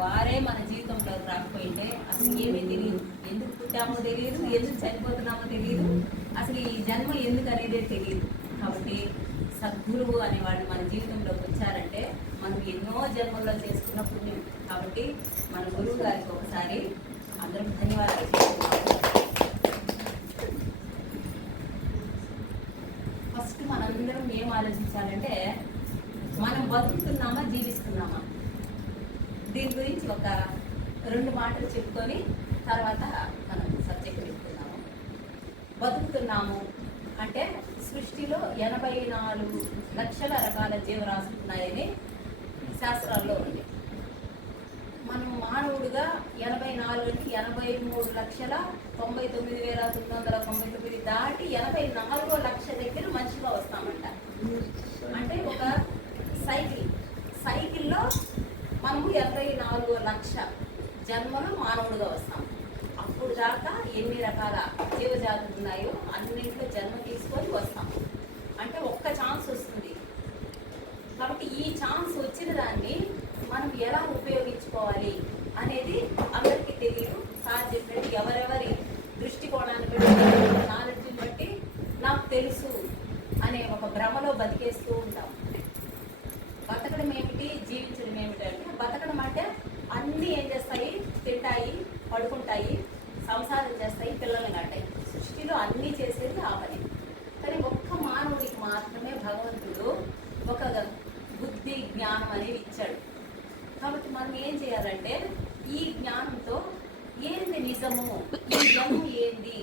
వారే మన జీవితంలోకి రాకపోయింటే అసలు ఏమీ తెలియదు. ఎందుకు పుట్టామో తెలియదు, ఎందుకు చనిపోతున్నామో తెలియదు, అసలు ఈ జన్మ ఎందుకు అనేదే తెలియదు. కాబట్టి సద్గురువు అనేవాళ్ళు మన జీవితంలోకి వచ్చారంటే మనం ఎన్నో జన్మల్లో చేసుకున్న పుణ్యం. కాబట్టి మన గురువు గారికి ఒకసారి అందరం ధన్యవాదాలు చెప్తున్నాము. ఫస్ట్ మనందరం ఏం ఆలోచించాలంటే మనం బతుకుతున్నామా జీవిస్తున్నామా, దీని గురించి ఒక 2 మాటలు చెప్పుకొని తర్వాత మనం సబ్జెక్ట్ చెప్పుకున్నాము. బతుకుతున్నాము అంటే సృష్టిలో 84 లక్షల రకాల జీవరాశులు ఉన్నాయని శాస్త్రాల్లో ఉంది. మనం మానవుడుగా 84 అంటే 83,99,999 దాటి 84 లక్ష దగ్గర మనిషిగా వస్తామంట. అంటే ఒక సైకిల్లో మనము 84 లక్ష జన్మలు మానవుడుగా వస్తాం. అప్పుడు దాకా ఎన్ని రకాల జీవజాతులు ఉన్నాయో అన్నింటిలో జన్మ తీసుకొని వస్తాం. అంటే ఒక్క ఛాన్స్ వస్తుంది. కాబట్టి ఈ ఛాన్స్ వచ్చిన దాన్ని మనం ఎలా ఉపయోగించుకోవాలి అనేది అందరికీ తెలియదు. సార్ చెప్పినట్టు ఎవరెవరి దృష్టికోణాన్ని బట్టి నాలెడ్జ్ని బట్టి నాకు తెలుసు అనే ఒక భ్రమలో బతికేస్తూ ఉంటాం. బతకడం ఏమిటి, జీవించడం ఏమిటి అంటే బతకడం అంటే అన్నీ ఏం చేస్తాయి, తింటాయి, పడుకుంటాయి, సంసారం చేస్తాయి, పిల్లల్ని కట్టాయి. సృష్టిలో అన్నీ చేసేది ఆ పని. కానీ ఒక్క మానవుడికి మాత్రమే భగవంతుడు ఒక బుద్ధి జ్ఞానం అనేది ఇచ్చాడు. కాబట్టి మనం ఏం చేయాలంటే ఈ జ్ఞానంతో ఏంది నిజము, ఈ జన్మ ఏంది,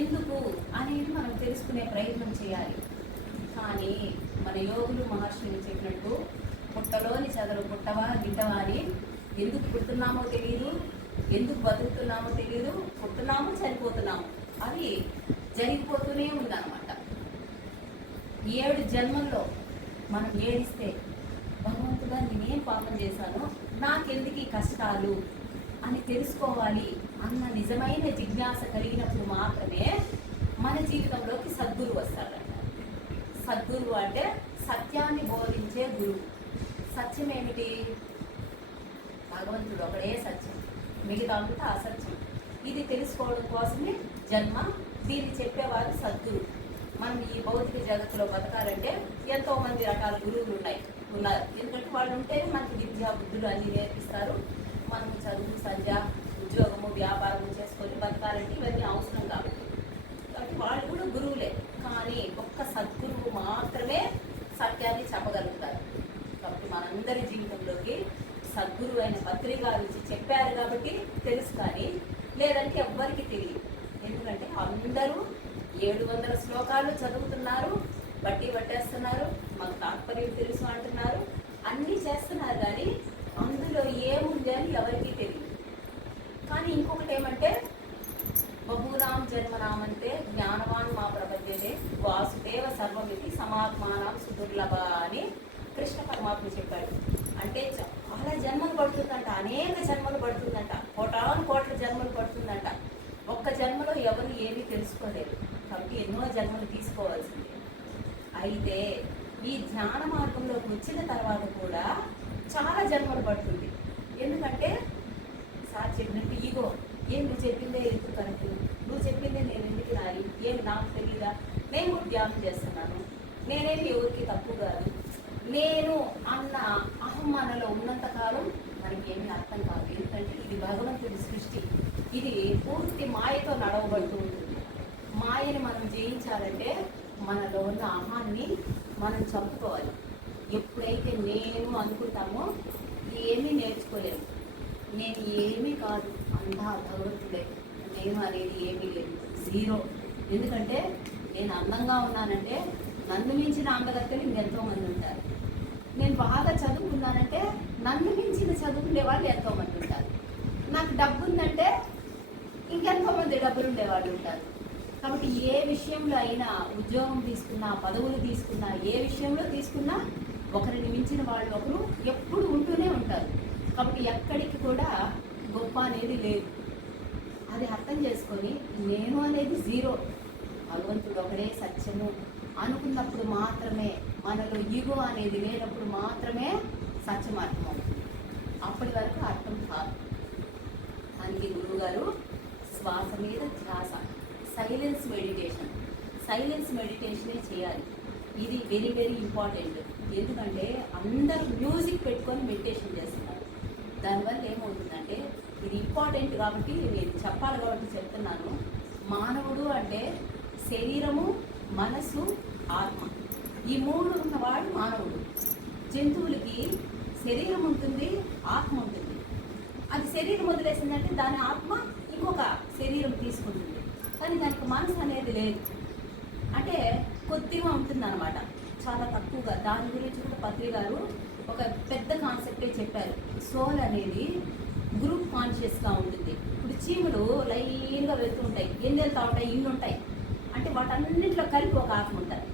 ఎందుకు అనేది మనం తెలుసుకునే ప్రయత్నం చేయాలి. కానీ మన యోగులు మహర్షులు చెప్పినట్టు పుట్టలోని చదరు పుట్టవా గిట్టవా అని ఎందుకు పుడుతున్నామో తెలియదు, ఎందుకు బతుకుతున్నామో తెలియదు, పుట్టున్నాము చనిపోతున్నాము, అది జరిగిపోతూనే ఉందన్నమాట. 7 జన్మల్లో మనం ఏడిస్తే భగవంతుడా నేనేం పాపం చేశానో, నాకెందుకు ఈ కష్టాలు అని తెలుసుకోవాలి అన్న నిజమైన జిజ్ఞాస కలిగినప్పుడు మాత్రమే మన జీవితంలోకి సద్గురువు వస్తాడంట. సద్గురువు అంటే సత్యాన్ని బోధించే గురువు. సత్యం ఏమిటి? భగవంతుడు ఒకడే సత్యం, మిగతా అంతా అసత్యం. ఇది తెలుసుకోవడం కోసమే జన్మ. దీన్ని చెప్పేవారు సద్గురు. మనం ఈ భౌతిక జగత్తులో బతకాలంటే ఎంతోమంది రకాల గురువులు ఉన్నారు. ఎందుకంటే వాళ్ళు ఉంటేనే మనకి విద్యా బుద్ధులు అన్నీ నేర్పిస్తారు. మనం చదువు, సంధ్య, ఉద్యోగము, వ్యాపారము చేసుకొని బతకాలంటే ఇవన్నీ అవసరం కాబట్టి వాళ్ళు కూడా గురువులే. కానీ ఒక్క సద్గురువు మాత్రమే సత్యాన్ని చెప్పగలుగుతారు. కాబట్టి మనందరి జీవితంలోకి సద్గురువు అయిన పత్రి గారు వచ్చి చెప్పారు కాబట్టి తెలుసు, కానీ లేదంటే ఎవ్వరికి తెలియదు. ఎందుకంటే అందరూ 700 శ్లోకాలు చదువుతున్నారు, బట్టి పట్టేస్తున్నారు, మాకు తాత్పర్యం తెలుసు అంటున్నారు, అన్నీ చేస్తున్నారు, కానీ అందులో ఏముంది అని ఎవరికీ తెలియదు. కానీ ఇంకొకటి ఏమంటే బహూనాం జన్మనామంతే జ్ఞానవాన్ మా ప్రపద్యతే వాసుదేవ సర్వమితి సమాత్మానం సుదుర్లభ అని కృష్ణ పరమాత్మ చెప్పాడు. అంటే చాలా జన్మలు పడుతుందంట, అనేక జన్మలు పడుతుందంట, కోట్ల జన్మలు పడుతుందంట. ఒక్క జన్మలో ఎవరు ఏమీ తెలుసుకోలేరు. కాబట్టి ఎన్నో జన్మలు తీసుకోవాల్సిందే. అయితే ఈ ధ్యాన మార్గంలోకి వచ్చిన తర్వాత కూడా చాలా జన్మలు పడుతుంది. ఎందుకంటే సార్ చెప్పినట్టు ఈగో, ఏం నువ్వు చెప్పిందే ఎందుకు కరెక్ట్, నువ్వు చెప్పిందే నేను ఎందుకు రాయి, ఏమి నాకు తెలియదా, నేను ధ్యానం చేస్తున్నాను, నేనేమి ఎవరికి తప్పు కాదు, నేను అన్న అహం మనలో ఉన్నంతకాలం మనకి ఏమీ అర్థం కాదు. ఎందుకంటే ఇది భగవంతుడి సృష్టి, ఇది పూర్తి మాయతో నడవబడుతూ ఉంటుంది. మాయని మనం జయించాలంటే మనలో ఉన్న అహాన్ని మనం చంపుకోవాలి. ఎప్పుడైతే నేను అనుకుంటామో ఏమీ నేర్చుకోలేము. నేను ఏమీ కాదు, అంతా భగవంతుడే, నేను అనేది ఏమీ లేదు, జీరో. ఎందుకంటే నేను అందంగా ఉన్నానంటే నన్ను మించిన అందగత్తెలు ఇంకెంతోమంది ఉంటారు. నేను బాగా చదువుకున్నానంటే నన్ను మించిన చదువుకునే వాళ్ళు ఎంతోమంది ఉంటారు. నాకు డబ్బు ఉందంటే ఇంకెంతోమంది డబ్బులు ఉండేవాళ్ళు ఉంటారు. కాబట్టి ఏ విషయంలో అయినా, ఉద్యోగం తీసుకున్నా, పదవులు తీసుకున్నా, ఏ విషయంలో తీసుకున్నా ఒకరిని మించిన వాళ్ళు ఒకరు ఎప్పుడు ఉంటూనే ఉంటారు. కాబట్టి ఎక్కడికి కూడా గొప్ప అనేది లేదు. అది అర్థం చేసుకొని నేను అనేది జీరో, భగవంతుడు ఒకడే సత్యము అనుకున్నప్పుడు మాత్రమే, మనలో ఈగో అనేది లేనప్పుడు మాత్రమే సత్యం అర్థమవుతుంది. అప్పటి వరకు అర్థం కాదు. దానికి గురువు గారు శ్వాస మీద ధ్యాస, సైలెన్స్ మెడిటేషనే చేయాలి. ఇది వెరీ వెరీ ఇంపార్టెంట్. ఎందుకంటే అందరూ మ్యూజిక్ పెట్టుకొని మెడిటేషన్ చేస్తున్నారు. దానివల్ల ఏమవుతుందంటే ఇది ఇంపార్టెంట్ కాబట్టి నేను చెప్పాలి కాబట్టి చెప్తున్నాను. మానవుడు అంటే శరీరము, మనసు, ఆత్మ, ఈ మూడు ఉన్నవాడు మానవుడు. జంతువులకి శరీరం ఉంటుంది, ఆత్మ ఉంటుంది. అది శరీరం వదిలేసిందంటే దాని ఆత్మ ఇంకొక శరీరం తీసుకుంటుంది. కానీ దానికి మనసు అనేది లేదు, అంటే కొద్దిగా ఉంటుంది అన్నమాట, చాలా తక్కువగా. దాని గురించి కూడా పత్రి గారు ఒక పెద్ద కాన్సెప్టే చెప్పారు. సోల్ అనేది గ్రూప్ కాన్షియస్గా ఉంటుంది. ఇప్పుడు చీమలు లైన్గా వెళ్తూ ఉంటాయి, ఎన్ని వెళ్తూ ఉంటాయి, ఇన్ని ఉంటాయి, అంటే వాటన్నింటిలో కలిపి ఒక ఆత్మ ఉంటుంది.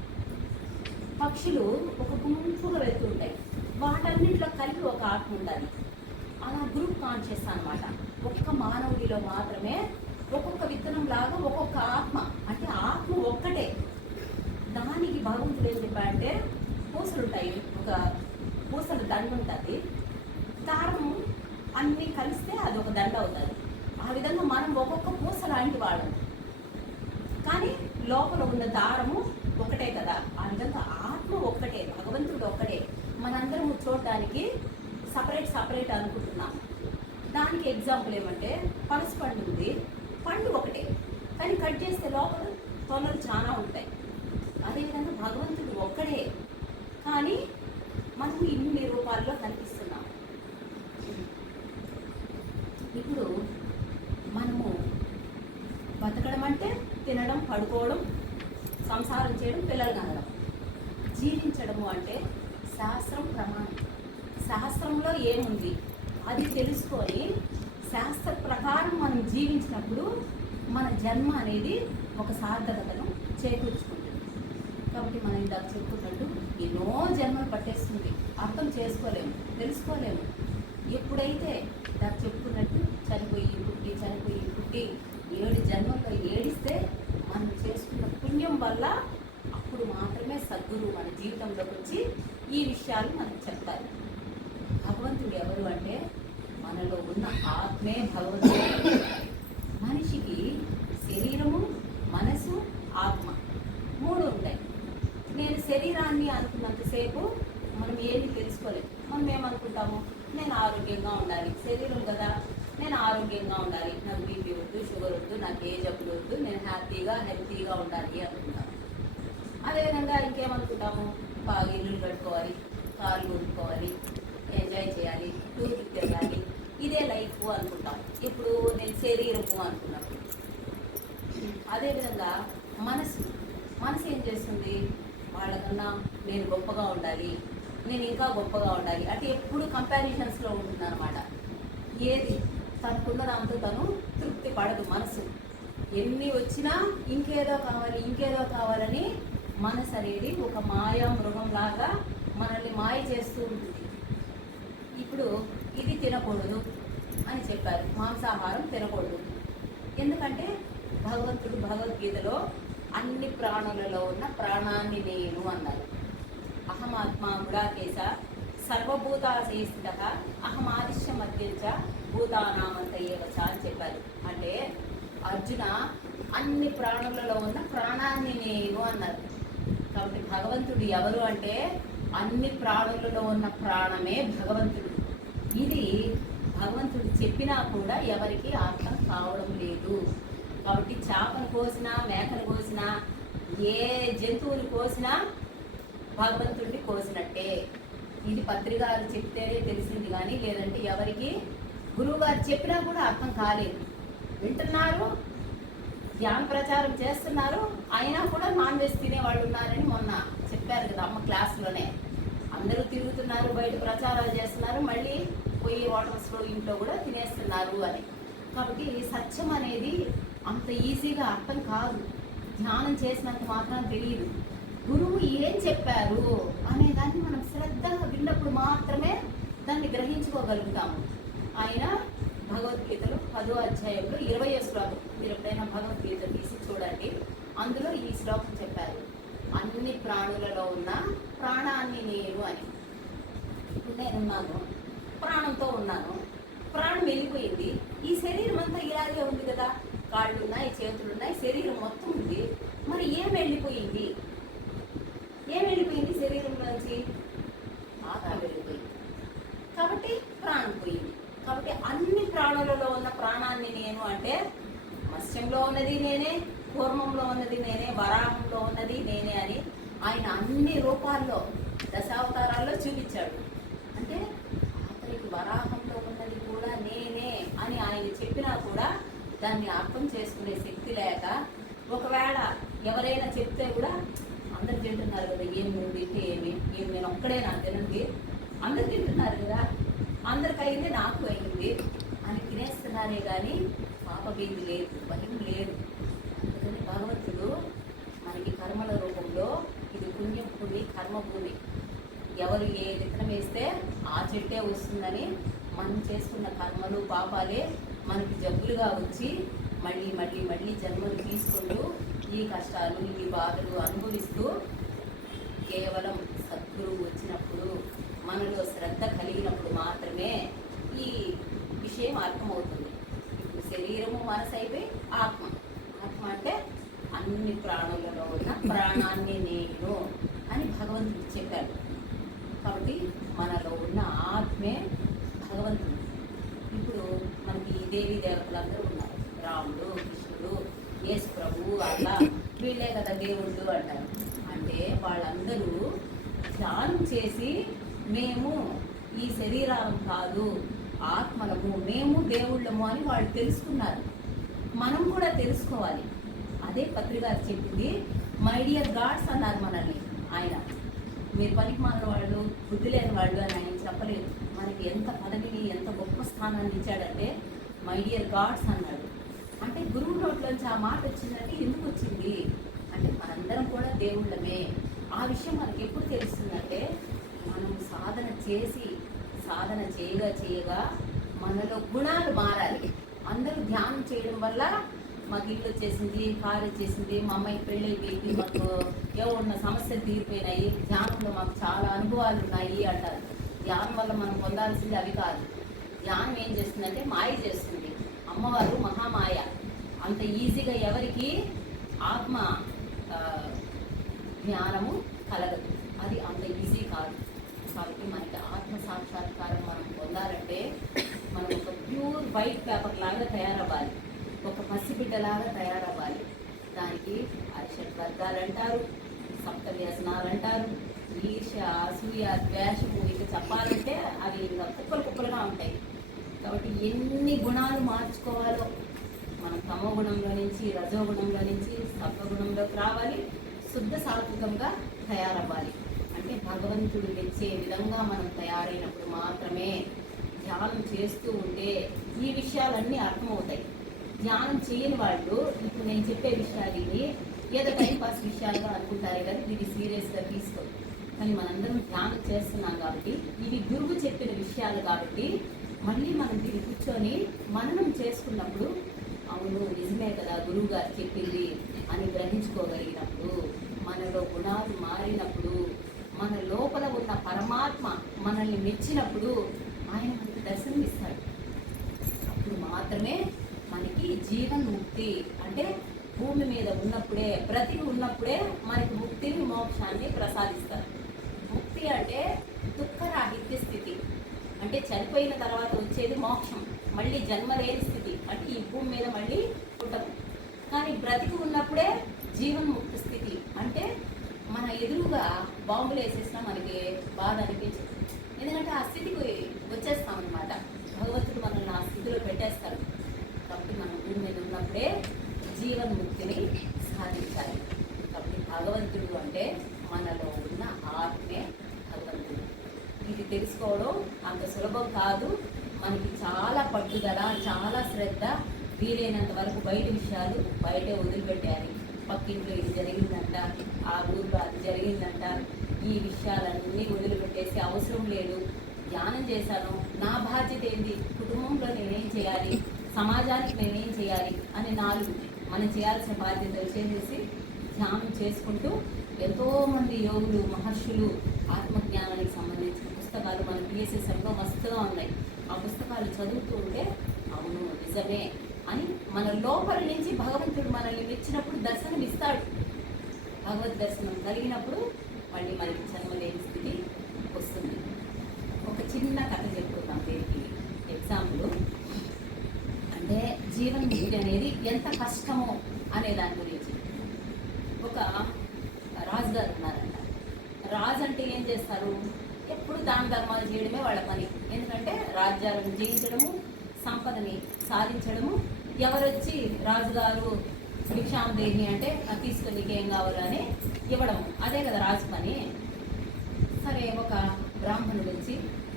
పక్షులు ఒక గుంపుగా వెళ్తూ ఉంటాయి, వాటన్నింటిలో కలిపి ఒక ఆత్మ ఉంటుంది. అలా గ్రూప్ కాన్షియస్ అన్నమాట. ఒక్క మానవుడిలో మాత్రమే ఒక్కొక్క విత్తనం లాగా ఒక్కొక్క ఆత్మ, అంటే ఆత్మ ఒక్కటే. దానికి భగవంతుడు ఏం చెప్పాడంటే పూసలు ఉంటాయి, ఒక పూసల దండ ఉంటుంది, దారం అన్నీ కలిస్తే అది ఒక దండ అవుతుంది. ఆ విధంగా మనం ఒక్కొక్క పూస లాంటి వాడము, కానీ లోపల ఉన్న దారము ఒకటే కదా. ఆ విధంగా ఆత్మ ఒక్కటే, భగవంతుడు ఒక్కటే. మనందరం చూడడానికి సపరేట్ అనుకుంటున్నాం. దానికి ఎగ్జాంపుల్ ఏమంటే పనస పండు ఉంది, పండు ఒకటే, కానీ కట్ చేస్తే లోపల తొనలు చాలా ఉంటాయి. అదేవిధంగా భగవంతుడు ఒక్కడే, కానీ మనము ఇన్ని రూపాల్లో కనిపిస్తున్నాం. ఇప్పుడు మనము బతకడం అంటే తినడం, పడుకోవడం, సంసారం చేయడం, పిల్లలు కనడం. జీవించడము అంటే శాస్త్రం, ప్రమాణం. శాస్త్రంలో ఏముంది అది తెలుసుకొని శాస్త్ర ప్రకారం మనం జీవించినప్పుడు మన జన్మ అనేది ఒక సార్థకతను చేకూర్చుకుంటుంది. కాబట్టి మనం ఇందాక చెప్పుకున్నట్టు ఎన్నో జన్మలు పట్టేస్తుంది, అర్థం చేసుకోలేము, తెలుసుకోలేము. ఎప్పుడైతే నాకు చెప్పుకున్నట్టు చనిపోయి పుట్టి 7 జన్మల్లో ఏడిస్తే మనం చేసుకున్న పుణ్యం వల్ల అప్పుడు మాత్రమే సద్గురువు మన జీవితంలోకి వచ్చి ఈ విషయాలు మనకు చెప్తారు. భగవంతుడు ఎవరు అంటే మనలో ఉన్న ఆత్మే భగవంతుడు. మనిషికి శరీరము, మనసు, ఆత్మ 3 ఉంటాయి. నేను శరీరాన్ని అనుకున్నంతసేపు మనం ఏమి తెలుసుకోలేదు. మనం ఏమనుకుంటాము, నేను ఆరోగ్యంగా ఉండాలి, శరీరం కదా, నేను ఆరోగ్యంగా ఉండాలి, నాకు బీపీ వద్దు, షుగర్ వద్దు, నాకు ఏ జబ్బులు వద్దు, నేను హెల్తీగా ఉండాలి అనుకుంటాము. అదేవిధంగా ఇంకేమనుకుంటాము, బాగా ఇల్లు కట్టుకోవాలి, కార్లు కొనుక్కోవాలి, ఎంజాయ్ చేయాలి, టూర్కి తిరగాలి, ఇదే లైఫ్ అనుకుంటాం. ఇప్పుడు నేను శరీరము అనుకున్నప్పుడు. అదేవిధంగా మనసు ఏం చేస్తుంది, వాళ్ళకన్నా నేను గొప్పగా ఉండాలి, నేను ఇంకా గొప్పగా ఉండాలి, అంటే ఎప్పుడు కంపారిజన్స్లో ఉంటుంది అన్నమాట. ఏది తనకున్న దాంతో తను తృప్తి పడదు మనసు. ఎన్ని వచ్చినా ఇంకేదో కావాలని మనసు అనేది ఒక మాయా మృగంలాగా మనల్ని మాయ చేస్తూ ఉంటుంది. ఇప్పుడు ఇది తినకూడదు అని చెప్పారు, మాంసాహారం తినకూడదు. ఎందుకంటే భగవంతుడు భగవద్గీతలో అన్ని ప్రాణులలో ఉన్న ప్రాణాన్ని నేను అన్నారు. అహమాత్మ గుడాకేశ సర్వభూతాశయస్థిత అహమాదిశ్య మధ్యంచ భూతానామంత ఏవచ అని చెప్పారు. అంటే అర్జున అన్ని ప్రాణులలో ఉన్న ప్రాణాన్ని నేను అన్నారు. కాబట్టి భగవంతుడు ఎవరు అంటే అన్ని ప్రాణులలో ఉన్న ప్రాణమే భగవంతుడు. ఇది భగవంతుడు చెప్పినా కూడా ఎవరికి అర్థం కావడం లేదు. కాబట్టి చేపను కోసినా, మేకను కోసినా, ఏ జంతువుని కోసినా భగవంతుడిని కోసినట్టే. ఇది పత్రికారు చెప్తేనే తెలిసింది, కానీ లేదంటే ఎవరికి గురువు గారు చెప్పినా కూడా అర్థం కాలేదు. వింటున్నారు, ధ్యాన ప్రచారం చేస్తున్నారు, అయినా కూడా నాన్ వెజ్ తినేవాళ్ళు ఉన్నారని మొన్న చెప్పారు కదా అమ్మ క్లాస్లోనే. అందరూ తిరుగుతున్నారు, బయట ప్రచారాలు చేస్తున్నారు, మళ్ళీ పోయి హోటల్స్లో ఇంట్లో కూడా తినేస్తున్నారు అని. కాబట్టి సత్యం అనేది అంత ఈజీగా అర్థం కాదు, ధ్యానం చేసినంత మాత్రం తెలియదు. గురువు ఏం చెప్పారు అనే దాన్ని మనం శ్రద్ధగా విన్నప్పుడు మాత్రమే దాన్ని గ్రహించుకోగలుగుతాము. ఆయన భగవద్గీతలో 10వ అధ్యాయంలో 20వ శ్లోకం, మీరు ఎప్పుడైనా భగవద్గీత తీసి చూడండి, అందులో ఈ శ్లోకం చెప్పారు, అన్ని ప్రాణులలో ఉన్న ప్రాణాన్ని నేను అని. ఇప్పుడు నేనున్నాను, ప్రాణంతో ఉన్నాను, ప్రాణం వెళ్ళిపోయింది. ఈ శరీరం అంతా ఇలాగే ఉంది కదా, కాళ్ళు ఉన్నాయి, చేతులు ఉన్నాయి, శరీరం మొత్తం ఉంది. మరి ఏం వెళ్ళిపోయింది? ఏం వెళ్ళిపోయింది శరీరంలోంచి? ఆత్మ వెళ్ళిపోయింది. కాబట్టి ప్రాణం పోయింది. కాబట్టి అన్ని ప్రాణులలో ఉన్న ప్రాణాన్ని నేను అంటే మత్స్యంలో ఉన్నది నేనే, కూర్మంలో ఉన్నది నేనే, వరాహంలో ఉన్నది నేనే అని ఆయన అన్ని రూపాల్లో దశావతారాల్లో చూపించాడు. అంటే అతనికి వరాహంలో ఉన్నది కూడా నేనే అని ఆయన చెప్పినా కూడా దాన్ని అర్థం చేసుకునే శక్తి లేక, ఒకవేళ ఎవరైనా చెప్తే కూడా అందరు తింటున్నారు కదా, ఏం నువ్వు తింటే ఏం నేను ఒక్కడే నాకు తినండి, అందరు తింటున్నారు కదా, అందరికి అయింది నాకు అయింది అని తినేస్తున్నారే కానీ పాపభీతి లేదు, భయం లేదు. అందుకని భగవంతుడు మనకి కర్మల రూపంలో ఇది పుణ్యభూమి, కర్మభూమి, ఎవరు ఏ విత్తనం వేస్తే ఆ చెట్టే వస్తుందని మనం చేసుకున్న కర్మలు పాపాలే మనకి జబ్బులుగా వచ్చి మళ్ళీ మళ్ళీ మళ్ళీ జన్మలు తీసుకుంటూ ఈ కష్టాలు ఈ బాధలు అనుభవిస్తూ కేవలం సద్గురువు వచ్చినప్పుడు మనలో శ్రద్ధ కలిగినప్పుడు మాత్రమే ఈ విషయం అర్థమవుతుంది. ఇప్పుడు శరీరము మనసు అయిపోయి ఆత్మ. ఆత్మ అంటే అన్ని ప్రాణులలో ఉన్న ప్రాణాన్ని నేను అని భగవంతుడు చెప్పాడు. కాబట్టి మనలో ఉన్న ఆత్మే భగవంతుడు. ఇప్పుడు మనకి దేవీ దేవతలందరూ ఉన్నారు, రాముడు, కృష్ణుడు, యేసు ప్రభువు, అలా వీళ్ళే కదా దేవుళ్ళు అంటారు. అంటే వాళ్ళందరూ ధ్యానం చేసి మేము ఈ శరీరాలం కాదు, ఆత్మలము, మేము దేవుళ్ళము అని వాళ్ళు తెలుసుకున్నారు. మనం కూడా తెలుసుకోవాలి. అదే పత్రికారు చెప్పింది. మై డియర్ గాడ్స్ అన్నారు మనల్ని ఆయన. మీరు పనికి మాలిన వాళ్ళు, బుద్ధి లేని వాళ్ళు అని ఆయన చెప్పలేదు. మనకి ఎంత పదవిని, ఎంత గొప్ప స్థానాన్ని ఇచ్చాడంటే మై డియర్ గాడ్స్ అన్నాడు. అంటే గురువు నోట్లోంచి ఆ మాట వచ్చిందంటే ఎందుకు వచ్చింది అంటే మనందరం కూడా దేవుళ్ళమే. ఆ విషయం మనకి ఎప్పుడు తెలుస్తుందంటే మనం సాధన చేసి, సాధన చేయగా మనలో గుణాలు మారాలి. అందరూ ధ్యానం చేయడం వల్ల మాకు ఇల్లు వచ్చేసింది, కారు వచ్చేసింది, మా అమ్మాయికి పెళ్ళి అయిపోయింది, మాకు ఉన్న సమస్యలు తీరిపోయినాయి, ధ్యానంలో మాకు చాలా అనుభవాలు ఉన్నాయి అంటారు. ధ్యానం వల్ల మనం పొందాల్సింది అవి కాదు. ధ్యానం ఏం చేస్తుందంటే మాయ చేస్తుంది. అమ్మవారు మహామాయ. అంత ఈజీగా ఎవరికి ఆత్మ జ్ఞానము కలగదు. అది అంత ఈజీ కాదు. కాబట్టి మనకి ఆత్మ సాక్షాత్కారం మనం పొందాలంటే మనం ఒక ప్యూర్ వైట్ పేపర్ లాగా తయారవ్వాలి, ఒక పసిబిడ్డలాగా తయారవ్వాలి. దానికి అరిషట్ వర్గాలు అంటారు, సప్త వ్యసనాలు అంటారు, ఈర్ష్య, అసూయ, ద్వేషము, ఇక చెప్పాలంటే అవి ఇంకా కుప్పలుగా ఉంటాయి. కాబట్టి ఎన్ని గుణాలు మార్చుకోవాలో మనం తమోగుణంలో నుంచి, రజోగుణంలో నుంచి సత్వగుణంలోకి రావాలి, శుద్ధ సాత్వికంగా తయారవ్వాలి. అంటే భగవంతుడు మెచ్చే విధంగా మనం తయారైనప్పుడు మాత్రమే ధ్యానం చేస్తూ ఉంటే ఈ విషయాలన్నీ అర్థమవుతాయి. ధ్యానం చేయని వాళ్ళు ఇప్పుడు నేను చెప్పే విషయాలు ఇవి ఏదో టైంపాస్ విషయాలుగా అనుకుంటారే కానీ ఇది సీరియస్గా తీసుకోరు. కానీ మనందరం ధ్యానం చేస్తున్నాం కాబట్టి, ఇవి గురువు చెప్పిన విషయాలు కాబట్టి మళ్ళీ మనం దీన్ని కూర్చొని మననం చేసుకున్నప్పుడు అవును నిజమే కదా గురువు గారు చెప్పింది అని గ్రహించుకోగలిగినప్పుడు, మనలో గుణాలు మారినప్పుడు, మన లోపల ఉన్న పరమాత్మ మనల్ని మెచ్చినప్పుడు ఆయన మనకి దర్శనమిస్తాడు. అప్పుడు మాత్రమే మనకి జీవన్ ముక్తి అంటే భూమి మీద ఉన్నప్పుడే, బ్రతికి ఉన్నప్పుడే మనకి ముక్తిని, మోక్షాన్ని ప్రసాదిస్తారు. ముక్తి అంటే దుఃఖరాహిత్య స్థితి. అంటే చనిపోయిన తర్వాత వచ్చేది మోక్షం, మళ్ళీ జన్మ లేని స్థితి. అంటే ఈ భూమి మీద మళ్ళీ పుట్టము. కానీ బ్రతికి ఉన్నప్పుడే జీవన్ముక్తి స్థితి. అంటే మన ఎదురుగా బాంబులు వేసేసినా మనకి బాధ అనిపించదు. ఎందుకంటే ఆ స్థితికి వచ్చేస్తాం అనమాట. భగవంతుడు మనల్ని ఆ స్థితిలో పెట్టేస్తారు. కాబట్టి మనం భూమి మీద ఉన్నప్పుడే జీవన్ముక్తిని సాధించాలి. కాబట్టి భగవంతుడు అంటే మనలో ఉన్న ఆత్మే భగవంతుడు. ఇది తెలుసుకోవడం అంత సులభం కాదు. మనకి చాలా పట్టుదల, చాలా శ్రద్ధ, వీలైనంత వరకు బయట విషయాలు బయటే వదిలిపెట్టాలి. పక్కింట్లో ఇది జరిగిందంట, ఆ ఊరిలో అది జరిగిందంట, ఈ విషయాలన్నీ వదిలిపెట్టేసి అవసరం లేదు, ధ్యానం చేశాను, నా బాధ్యత ఏంటి, కుటుంబంలో నేనేం చేయాలి, సమాజానికి నేనేం చేయాలి అని 4 మనం చేయాల్సిన బాధ్యతలు చేసేసి ధ్యానం చేసుకుంటూ ఎంతోమంది యోగులు మహర్షులు ఆత్మజ్ఞానానికి సంబంధించిన పుస్తకాలు మన పిఎస్ఎస్ఎంలో మస్తుగా ఉన్నాయి. ఆ పుస్తకాలు చదువుతూ ఉంటే అవును నిజమే అని మన లోపల నుంచి భగవంతుడు మనల్ని మెచ్చినప్పుడు దర్శనం ఇస్తాడు. భగవద్ దర్శనం కలిగినప్పుడు మళ్ళీ మనకి జన్మలేని స్థితి వస్తుంది. ఒక చిన్న కథ చెప్పుకుందాం దీనికి ఎగ్జాంపుల్. అంటే జీవన్ముక్తి అనేది ఎంత కష్టమో అనే దాని గురించి. ఒక రాజుగారు ఉన్నారంట. రాజు అంటే ఏం చేస్తారు? ఎప్పుడు దాన ధర్మాలు చేయడమే వాళ్ళ పని. ఎందుకంటే రాజ్యాలను జయించడము, సంపదని సాధించడము, ఎవరొచ్చి రాజుగారు భిక్షాందేహి అంటే తీసుకొని నీకేం కావాలని ఇవ్వడం, అదే కదా రాజు పని. సరే ఒక బ్రాహ్మణుడు వచ్చి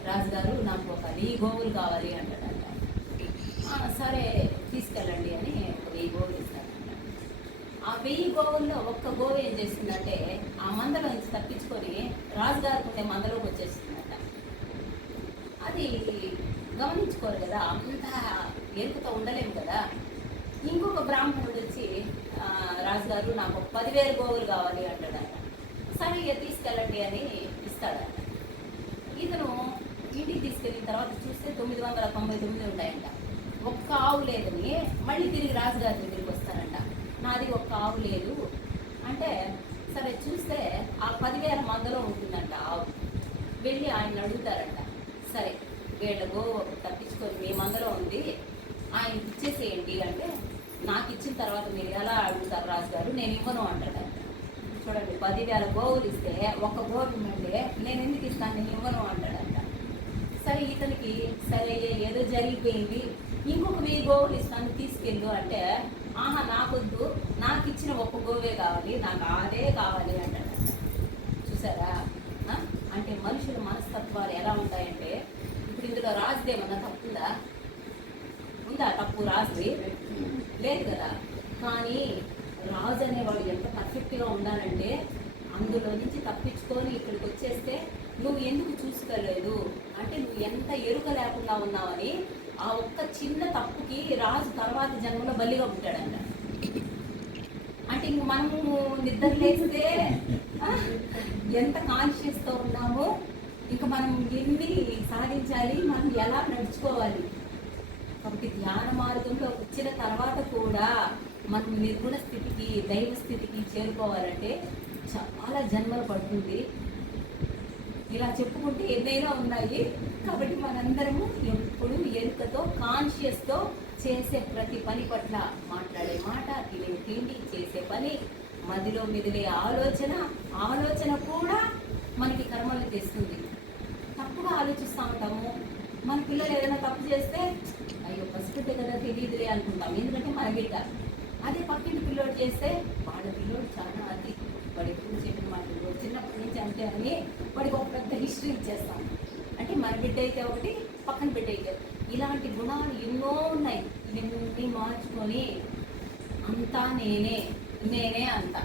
రాజుగారు నాకు ఒక 1000 గోవులు కావాలి అంటాడంట. సరే తీసుకెళ్ళండి అని ఒక 1000 గోవులు ఇస్తారంట. ఆ 1000 గోవుల్లో ఒక్క గోవు ఏం చేస్తుందంటే ఆ మందలో నుంచి తప్పించుకొని రాజుగారికి ఉండే మందలోకి వచ్చేస్తుందంట. అది గమనించుకోరు కదా, అంతా ఎరుకుతో ఉండలేము కదా. ఇంకొక బ్రాహ్మణుడు వచ్చి రాజుగారు నాకు 10,000 గోవులు కావాలి అంటాడంట. సరే ఇక తీసుకెళ్ళండి అని ఇస్తాడంట. ఇతను ఇంటికి తీసుకెళ్ళిన తర్వాత చూస్తే 999 ఉన్నాయంట. ఒక్క ఆవు లేదని మళ్ళీ తిరిగి రాజుగారి దగ్గరికి వస్తారంట. నాది ఒక్క ఆవు లేదు అంటే సరే చూస్తే ఆ 10,000 మందలో ఉంటుందంట ఆవు. వెళ్ళి ఆయన అడుగుతారంట, సరే వీళ్ళ గోవు తప్పించుకొని మీ మందలో ఉంది, ఆయనకి ఇచ్చేసేయండి అంటే, నాకు ఇచ్చిన తర్వాత మీరు ఎలా అడుగుతారు రాజుగారు, నేను ఇవ్వను అంటాడంట. చూడండి, 10,000 గోవులు ఇస్తే ఒక్క గోవు ఇవ్వండి, నేను ఎందుకు ఇస్తాను, నేను ఇవ్వను అంటాడంట. సరే ఇతనికి సరే ఏదో జరిగిపోయింది, ఇంకొక 1000 గోవులు ఇస్తాను తీసుకెళ్ళు అంటే, ఆహా నాకొద్దు, నాకు ఇచ్చిన ఒక్క గోవే కావాలి, నాకు అదే కావాలి అంటాడంట. చూసారా? అంటే మనుషుల మనస్తత్వాలు ఎలా ఉంటాయంటే, ఇప్పుడు ఇందులో రాజుదేమన్నా తప్పుందా? ఉందా తప్పు రాజుది? లేదు కదా. కానీ రాజు అనేవాడు ఎంత పర్ఫెక్ట్గా ఉండాలంటే, అందులో నుంచి తప్పించుకొని ఇక్కడికి వచ్చేస్తే నువ్వు ఎందుకు చూసుకోలేదు అంటే నువ్వు ఎంత ఎరుక లేకుండా ఉన్నావని ఆ ఒక్క చిన్న తప్పుకి రాజు తర్వాత జన్మలో బలిగా ఉంటాడంట. అంటే ఇంక మనము నిద్ర లేస్తే ఎంత కాన్షియస్తో ఉన్నామో, ఇంకా మనం ఎన్ని సాధించాలి, మనం ఎలా నడుచుకోవాలి. కాబట్టి ధ్యాన మార్గంలో వచ్చిన తర్వాత కూడా మనం నిర్గుణ స్థితికి, దైవ స్థితికి చేరుకోవాలంటే చాలా జన్మలు పడుతుంది. ఇలా చెప్పుకుంటే ఎన్నైనా ఉన్నాయి. కాబట్టి మనందరము ఎప్పుడు ఎరుకతో, కాన్షియస్తో చేసే ప్రతి పని పట్ల, మాట్లాడే మాట, తినే తిండి, చేసే పని, మదిలో మెదిలే ఆలోచన కూడా మనకి కర్మల్ని తెస్తుంది. తప్పుగా ఆలోచిస్తూ ఉంటాము. మన పిల్లలు ఏదైనా తప్పు చేస్తే అయ్యో పసిపిట్టే కదా తెలియదులే అనుకుంటాం, ఎందుకంటే మన బిడ్డ. అదే పక్కింటి పిల్లోడు చేస్తే వాళ్ళ పిల్లోడు చాలా అతి, వాడు ఎప్పుడు చెప్పిన మాట చిన్నప్పటి నుంచి అంతే అని వాడికి ఒక పెద్ద హిస్టరీ ఇచ్చేస్తాం. అంటే మన బిడ్డ అయితే ఒకటి, పక్కన బిడ్డ అయితే. ఇలాంటి గుణాలు ఎన్నో ఉన్నాయి. ఇవన్నీ మార్చుకొని అంతా నేనే అంతా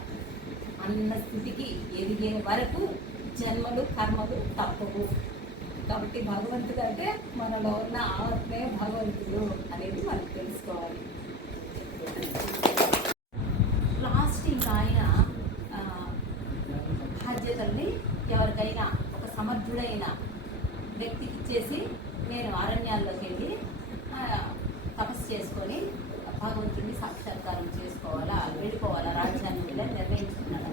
అన్న స్థితికి ఎదిగే వరకు జన్మలు కర్మలు తప్పవు. కాబట్టి భగవంతుడు అంటే మనలో ఉన్న ఆత్మే భగవంతుడు అనేది మనం తెలుసుకోవాలి. లాస్ట్ ఇంకా ఆయన బాధ్యతల్ని ఎవరికైనా ఒక సమర్థుడైన వ్యక్తికి ఇచ్చేసి నేను అరణ్యాల్లోకి వెళ్ళి తపస్సు చేసుకొని భగవంతుడిని సాక్షాత్కారం చేసుకోవాలా, వెళ్ళిపోవాలా రాజ్యాన్ని వెళ్ళి నిర్ణయించుకున్నాడు.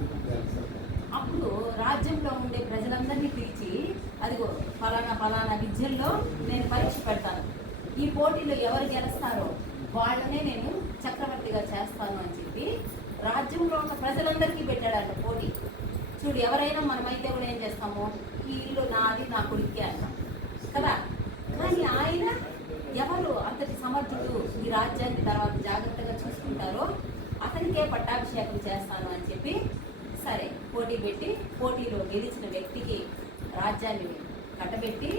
అప్పుడు రాజ్యంలో ఉండే ప్రజలందరినీ పిలిచి, అదిగో ఫలానా విద్యల్లో నేను పరీక్ష పెడతాను, ఈ పోటీలో ఎవరు గెలుస్తారో వాళ్ళనే నేను చక్రవర్తిగా చేస్తాను అని చెప్పి రాజ్యంలో ఉన్న ప్రజలందరికీ పెట్టాడంట పోటీ. చూడు, ఎవరైనా మనమైతే కూడా ఏం చేస్తాము, ఈ ఇల్లు నాది, నా కొడుకే అంటాం కదా. కానీ ఆయన ఎవరు అంతటి సమర్థుడు, ఈ రాజ్యాన్ని తర్వాత జాగ్రత్తగా చూసుకుంటారో అతనికే పట్టాభిషేకం చేస్తాను అని చెప్పి సరే పోటీ పెట్టి, పోటీలో గెలిచిన వ్యక్తికి రాజ్యాన్ని కట్టబెట్టి,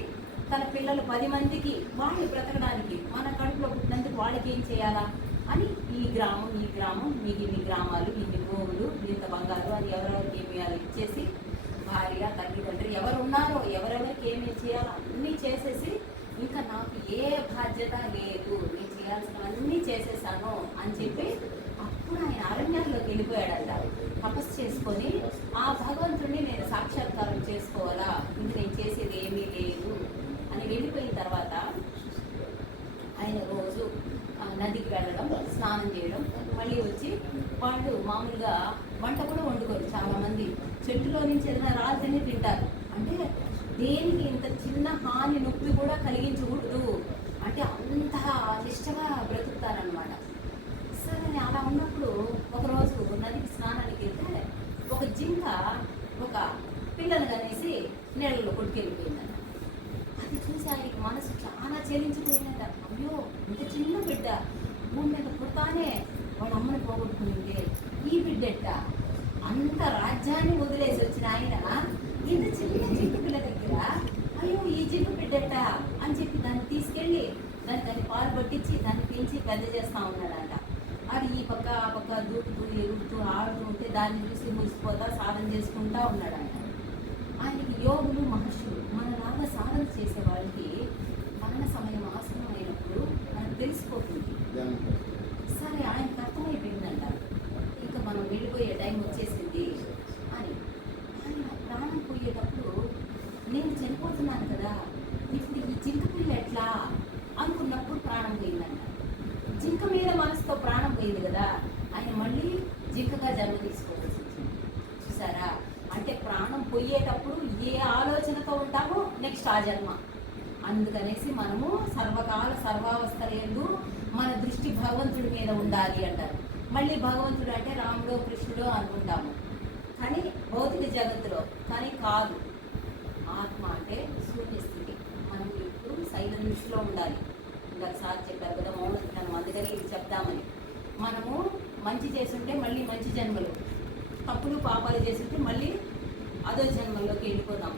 తన పిల్లలు 10 మందికి వాళ్ళు బ్రతకడానికి, మన కడుపులో పుట్టినందుకు వాళ్ళకి ఏం చేయాలా అని ఈ గ్రామం మీకు ఇన్ని గ్రామాలు, ఇన్ని గోవులు, ఇంత బంగారు అని ఎవరెవరికి ఏమి వేయాలో ఇచ్చేసి, భార్య, తల్లిదండ్రి ఎవరు ఉన్నారో ఎవరెవరికి ఏమేమి చేయాలో అన్నీ చేసేసి, ఇంకా నాకు ఏ బాధ్యత లేదు, నేను చేయాల్సినవన్నీ చేసేసాను అని చెప్పి అప్పుడు ఆయన అరణ్యాల్లోకి వెళ్ళిపోయాడంట. తపస్సు చేసుకొని ఆ నుంచి ఏదైనా రాజుని తింటారు. అంటే దేనికి ఇంత చిన్న హాని నొప్పి కూడా కలిగించకూడదు అంటే అంత నిష్టగా బ్రతుకుతారనమాట. సరే అలా ఉన్నప్పుడు ఒకరోజు నదికి స్నానానికి వెళ్తే ఒక జింక ఒక పిల్లను కనేసి నీళ్ళలో కొట్టుకెళ్ళిపోయిందట. అది చూసి ఆయనకి మనసు చాలా చెలించిపోయిందట. అయ్యో ఇంత చిన్న బిడ్డ భూమి మీద పుడతానే వాళ్ళ అమ్మని పోగొట్టుకుంటే ఈ బిడ్డెట్ట అంత రాజ్యాన్ని వదిలేసి వచ్చిన ఆయన ఇంత చిన్న జింక పిల్ల దగ్గర అయ్యో ఈ జింక బిడ్డెట్ట అని చెప్పి దాన్ని తీసుకెళ్ళి దాన్ని పాలు పట్టించి దాన్ని పెంచి పెద్ద చేస్తూ ఉన్నాడంట. అది ఈ పక్క ఆ పక్క దూకుతూ ఎగురుతూ ఆడుతూ ఉంటే దాన్ని చూసి మురిసిపోతా సాధన చేసుకుంటా ఉన్నాడంట. ఆయనకి యోగులు మహర్షులు మనలాగా సాధన చేసే వాళ్ళకి మరణ సమయం ఆసనం అయినప్పుడు మనకు తెలిసిపోతుంది. సరే ఆయనకు అర్థమైపోయిందంట, ఇంకా మనం వెళ్ళిపోయే టైం వచ్చేసింది అని. ఆయన ప్రాణం పోయేటప్పుడు నేను చనిపోతున్నాను కదా, ఇప్పుడు ఈ జింక పిల్ల ఎట్లా అనుకున్నప్పుడు ప్రాణం పోయిందంట. జింక మీద మనసుతో ప్రాణం పోయింది కదా, ఆయన మళ్ళీ జింకగా జన్మ తీసుకోవాల్సి వచ్చింది. చూసారా, అంటే ప్రాణం పోయేటప్పుడు ఏ ఆలోచనతో ఉంటామో నెక్స్ట్ ఆ జన్మ. అందుకనేసి మనము సర్వకాల సర్వావస్థలందు మన దృష్టి భగవంతుడి మీద ఉండాలి అంటారు. మళ్ళీ భగవంతుడు అంటే రాముడో కృష్ణుడో అనుకుంటాము, కానీ భౌతిక జగత్తులో కానీ కాదు. ఆత్మ అంటే శూన్యస్థితి. మనం ఎప్పుడు సైలెంట్ దృష్టిలో ఉండాలి. ఇంకొకసారి చెప్పారు కదా మౌన జ్ఞానం, అందుకని ఇది చెప్తామని. మనము మంచి చేస్తుంటే మళ్ళీ మంచి జన్మలు, తప్పులు పాపాలు చేస్తుంటే మళ్ళీ అదో జన్మల్లోకి వెళ్ళిపోతాం.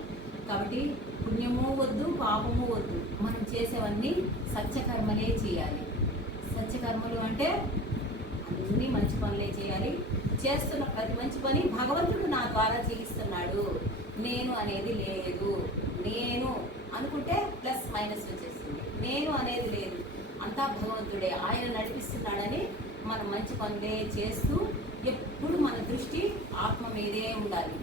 కాబట్టి పుణ్యము వద్దు పాపము వద్దు, మనం చేసేవన్నీ సత్యకర్మలే చేయాలి. సత్యకర్మలు అంటే అన్ని మంచి పనులే చేయాలి. చేస్తున్న ప్రతి మంచి పని భగవంతుడు నా ద్వారా చేయిస్తున్నాడు, నేను అనేది లేదు. నేను అనుకుంటే ప్లస్ మైనస్ వచ్చేస్తుంది, నేను అనేది లేదు, అంతా భగవంతుడే ఆయన నడిపిస్తున్నాడని మనం మంచి పనులే చేస్తూ ఎప్పుడు మన దృష్టి ఆత్మ మీదే ఉండాలి.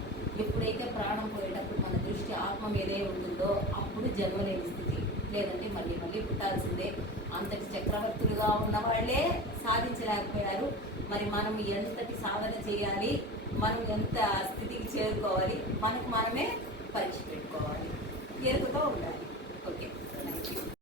ఎప్పుడైతే ప్రాణం పోయేటప్పుడు మన దృష్టి ఆత్మ మీదే ఉంటుందో అప్పుడు జన్మలేని స్థితి, లేదంటే మళ్ళీ మళ్ళీ పుట్టాల్సిందే. అంతటి చక్రవర్తులుగా ఉన్న వాళ్ళే సాధించలేకపోయారు. మరి మనం ఎంతటి సాధన చేయాలి, మనం ఎంత స్థితికి చేరుకోవాలి, మనకు మనమే పరీక్ష పెట్టుకోవాలి, ఎరుగుతూ ఉండాలి.